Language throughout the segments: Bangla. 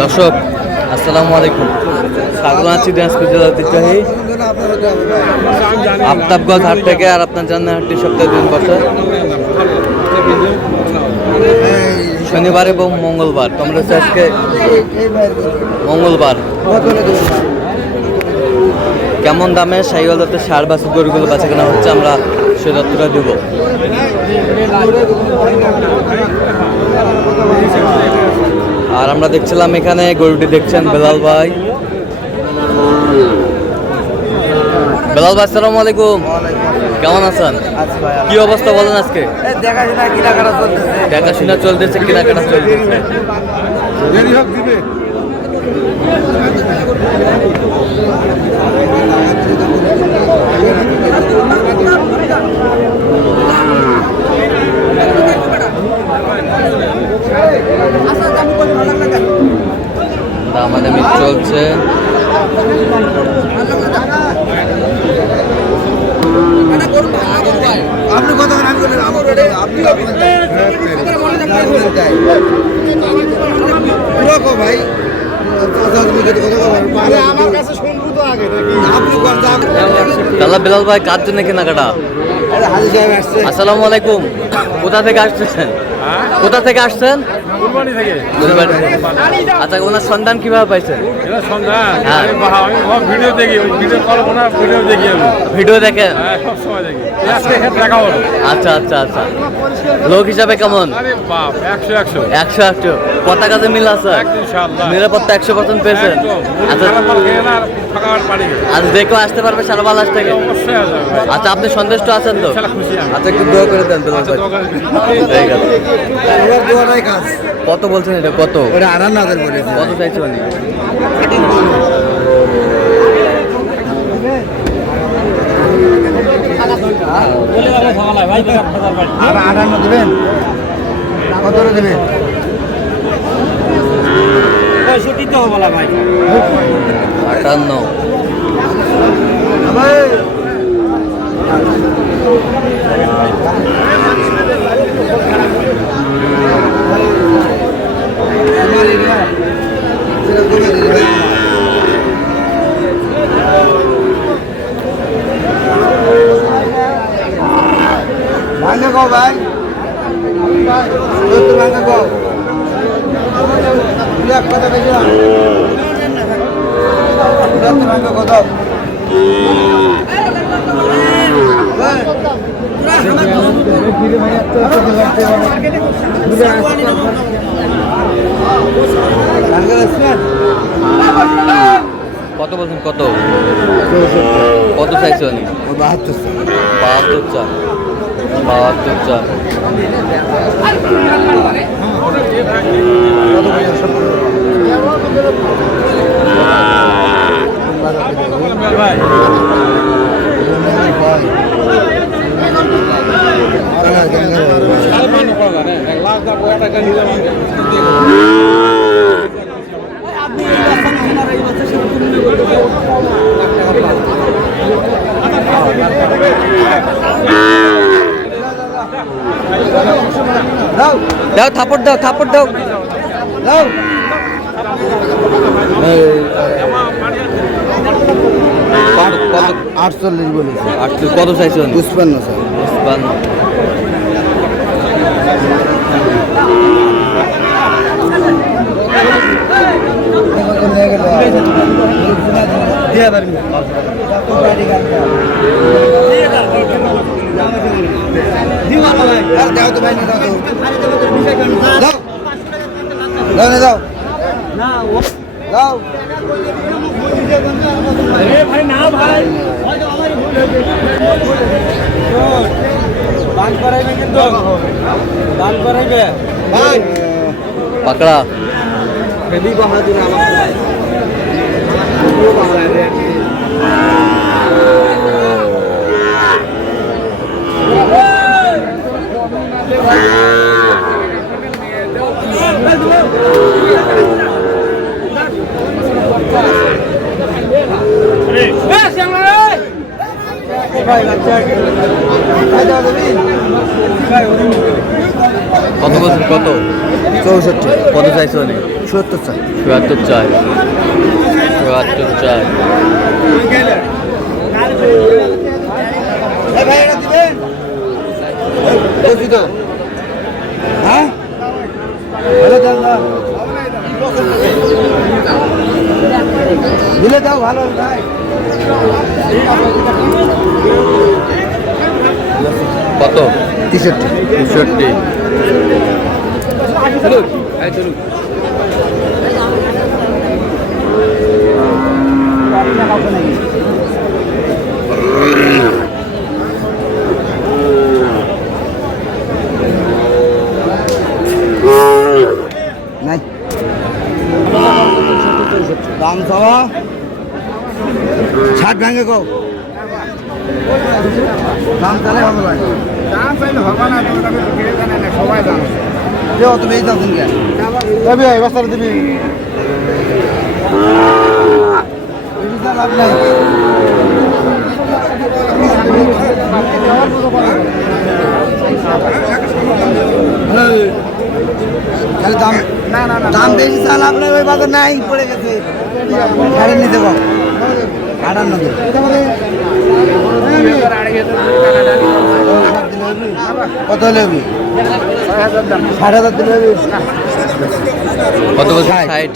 দর্শক আসসালামু আলাইকুম, স্বাগত আছি দিনাজপুর জেলা ঐতিহ্যবাহী আফতাবগঞ্জ হাট থেকে। আর আপনার জানেন হাটটি সপ্তাহে 2 দিন বসে, শনিবার এবং মঙ্গলবার। তোমরা হচ্ছে আজকে মঙ্গলবার। কেমন দামে শাহিওয়াল জাতের ষাঁড় বাছুর গরুগুলো বেচা কেনা হচ্ছে আমরা সে তথ্যটা দেব। আর আমরা দেখছিলাম এখানে গরুটি দেখছেন বেলাল ভাই। বেলাল ভাই আসসালামু আলাইকুম, কেমন আছেন? কি অবস্থা বলেন আজকে? দেখাশোনা চলতেছে, কেনাকাটা চলতেছে। দামাদামি চলছে। আপনি কথা ভাই বেলাল ভাই কার জন্য কেনাকাটা? আসসালামু আলাইকুম, কোথা থেকে আসতেছেন? কোথা থেকে আসছেন? আচ্ছা, ওনার সন্ধান কিভাবে পাইছেন? ভিডিও দেখেন? আচ্ছা আচ্ছা আচ্ছা, লোক হিসাবে কেমন? 100 পতাকাতে মিল আছে, নিরাপত্তা 100% পেয়েছেন? আচ্ছা আচ্ছা, দেখেও আসতে পারবে সারা বাংলাদেশ থেকে? আচ্ছা, আপনি সন্তুষ্ট আছেন তো? আচ্ছা, একটু দোয়া করে দেন। কত বলছেন এটা? কত? কত চাইছে মানে? দেবেন? কত দেবেন? 58। ভাঙা গো ভাই, 70 ভাঙা গো। কথা বেশি না, 70 ভাঙা কত? কত বলছেন? কত কত চাইছে উনি? 72 চা। 72 চা। দাও থাপড় দাও, থাপড় দাও। কত? 48 বলেছে। 48 কত চাইছে? 55 স্যার। 55। পাকড়া কত বলছেন? কত? 64 কত চাইছো নি 70 চাই 74 চাই 74 চাই হ্যাঁ ভালো চাল না দিলে দাও ভালো ভাই কত 63 নাই দাম সবা 60 ভাঙে কো দাম তাহলে হবে ভাই দাম চাইলে হবে না তুমি জানে না সবাই জানে দেও তুমি এই দাও দিন কে তবে এই বছর দিবি এটা লাভ নাই খালি দাম না না না দাম বেশি চাল আপনার ওই বাজার নাই পড়ে গেছে ছাড়ে নিতে কম 98 কত লেবি 6000 দিলে হবে কত বলছো 60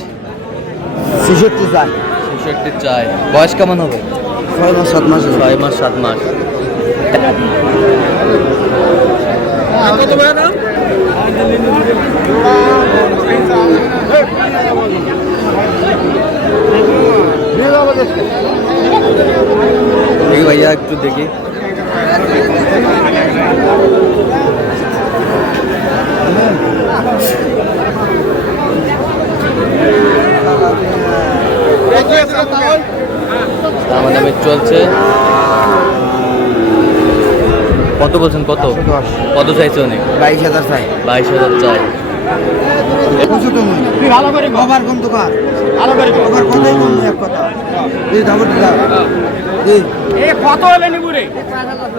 60 66 চাল 66 চাই বয়স কেমন হবে 6 মাস 7 মাস 6 মাস 7 মাস কত ভাই দাম দেখি ভাইয়া একটু দেখি আমার নামে চলছে কত বলছেন কত কত চাইছে অনেক 22000 চাই 22,000 চাই বুঝছো তুমি তুই ভালো করে বাবার কোন দোকান ভালো করে তোমার কথাই বলবো এক কথা এই দাবর দিলা এই এ কত হলে নিবু রে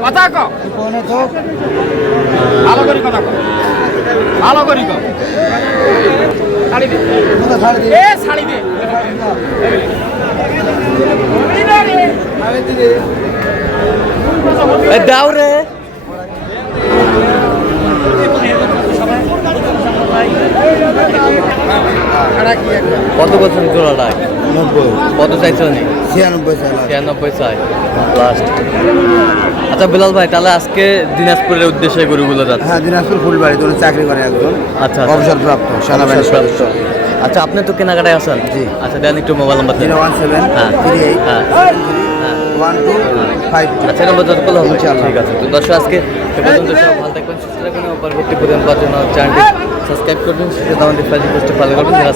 কথা ক কোনে তো ভালো করে কথা ক ভালো করে ক শাড়ি দে কথা ছাড় দি এ শাড়ি দে দাও রে কত বলছেন জোড়াটায় 90 কত চাইছে অনেক 96 চাই 96 চাই লাস্ট আচ্ছা বিলাল ভাই তাহলে আজকে দিনাজপুরের উদ্দেশ্যে গরুগুলো যাচ্ছে হ্যাঁ দিনাজপুর ফুলবাড়ি তোর চাকরি করে একজন আচ্ছা অবসরপ্রাপ্ত সেনাবাহিনী সদস্য আচ্ছা আপনি তো কেনাকাটায় আছেন জি। আচ্ছা দেন একটু মোবাইল নাম্বার দেন 017 হ্যাঁ। 38 হ্যাঁ 1252 আচ্ছা নম্বর যত হবে ইনশাআল্লাহ। ঠিক আছে তো দর্শক আজকে এ পর্যন্ত সব ভালো থাকবেন সুস্থ থাকবেন এবং পরবর্তী প্রতিদিন পাওয়ার জন্য চ্যানেলটি সাবস্ক্রাইব করবেন সেটা আমাদের ফেসবুক পেজটি ফলো করবেন যারা